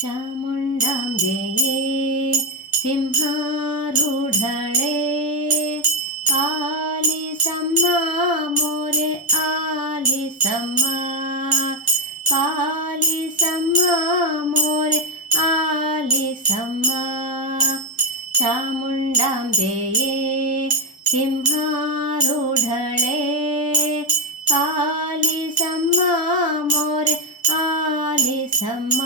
चामुण्डाम्बे ये सिंहारूढणे पालि समोरे आलिसम्मा पालिसम्मा मोरे आलिसम्मा। चामुण्डाम्बेये ये पालिसम्मा मोरे आलिसम्मा।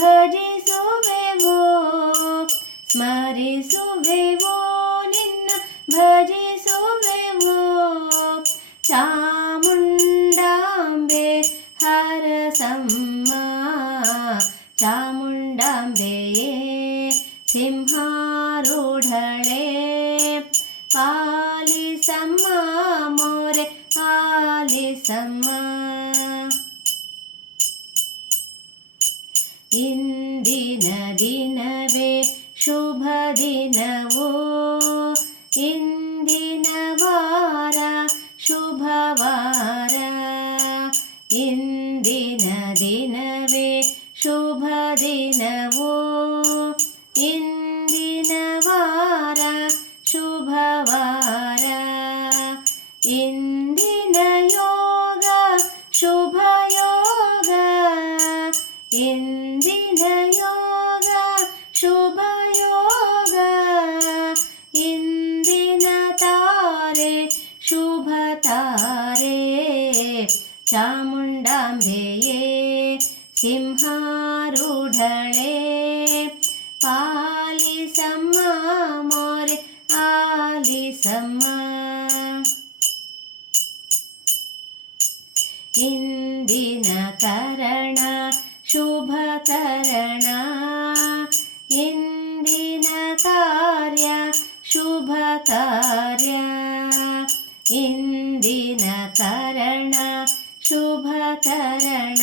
ಭಜಿಸುವೆವು ಸ್ಮರಿಸುವೆವು ನಿನ್ನ ಭಜಿಸುವೆವು ಚಾಮುಂಡಾಂಬೆ ಹರಸಮ್ಮ ಚಾಮುಂಡಾಂಬೆಯೇ ಸಿಂಹಾರೂಢಳೆ ಇಂದಿನ ದಿನವೇ ಶುಭ ದಿನವೋ ಇಂದಿನ ವಾರ ಶುಭವಾರ ಇಂದಿನ ದಿನವೇ ಶುಭ ದಿನವೋ ಇಂದಿನ ವಾರ ಶುಭವಾರ ಇಂದಿನ ಯೋಗ ಶುಭ ಯೋಗ ಇಂದಿನ सिंहारूढणे पालिसम् मोरे आलिसम् इन्दिनकरण शुभकरण। इन्दिन शुभकार्य। शुभतार्या इन्दिनता ಶುಭ ಕರಣ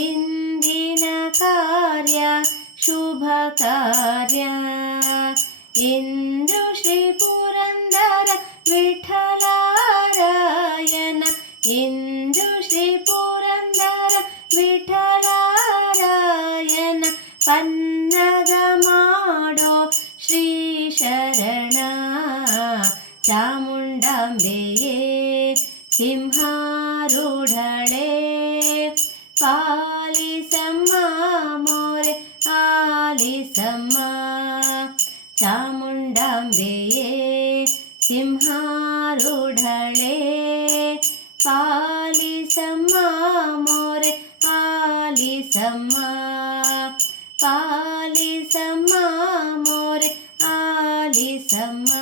ಇಂದಿನ ಕಾರ್ಯ ಶುಭ ಕಾರ್ಯ ಇಂದು ಶ್ರೀ ಪುರಂದರ ವಿಠಲಾರಾಯಣ ಇಂದು ಶ್ರೀ ಪುರಂದರ ವಿಠಲಾರಾಯಣ ಪನ್ನಗ ಮಾಡೋ ಶ್ರೀ ಶರಣ ಚಾಮುಂಡಾಂಬೆಯೇ ಸಿಂಹಾರೂಢಳೆ ಚಾಮುಂಡಾಂಬೆಯೇ ಸಿಂಹಾರೂಢಳೆ ಪಾಲಿಸಮ್ಮ ಮೋರೆ ಆಲಿಸಮ್ಮ ಪಾಲಿಸಮ್ಮ ಮೋರೆ ಆಲಿಸಮ್ಮ